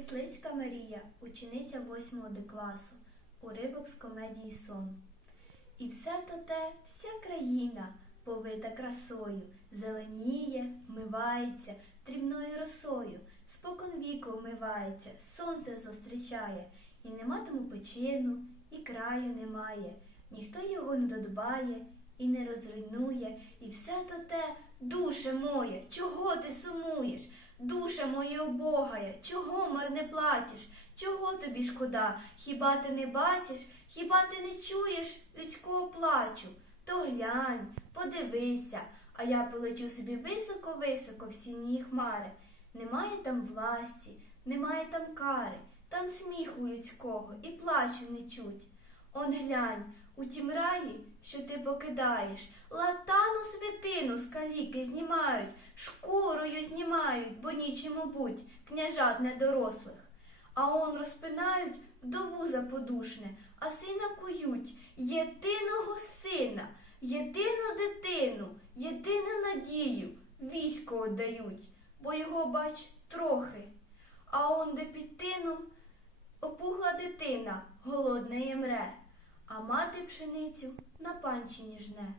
Кислицька Марія, учениця 8 Д класу, уривок з комедії сон. І все то те, вся країна, повита красою, зеленіє, вмивається дрібною росою, спокон віку вмивається, сонце зустрічає, і нема тому почину, і краю немає, ніхто його не додбає і не розруйнує, і все то те, душе моє, чого ти сумуєш? Душа моя обогає, чого марне плачеш? Чого тобі шкода? Хіба ти не бачиш, хіба ти не чуєш людського плачу? То глянь, подивися, а я полечу собі високо-високо в сіні хмари. Немає там власті, немає там кари, там сміху людського і плачу не чуть. Он глянь, у тім раї, що ти покидаєш, латану святину з каліки знімають, шкурою знімають, бо нічому будь, княжат недорослих. А он розпинають вдову заподушне, а сина кують, єдиного сина, єдину дитину, єдину надію військо отдають, бо його, бач, трохи. А он де під тином опухла дитина, голодна і мре, а мати пшеницю на панчині жне.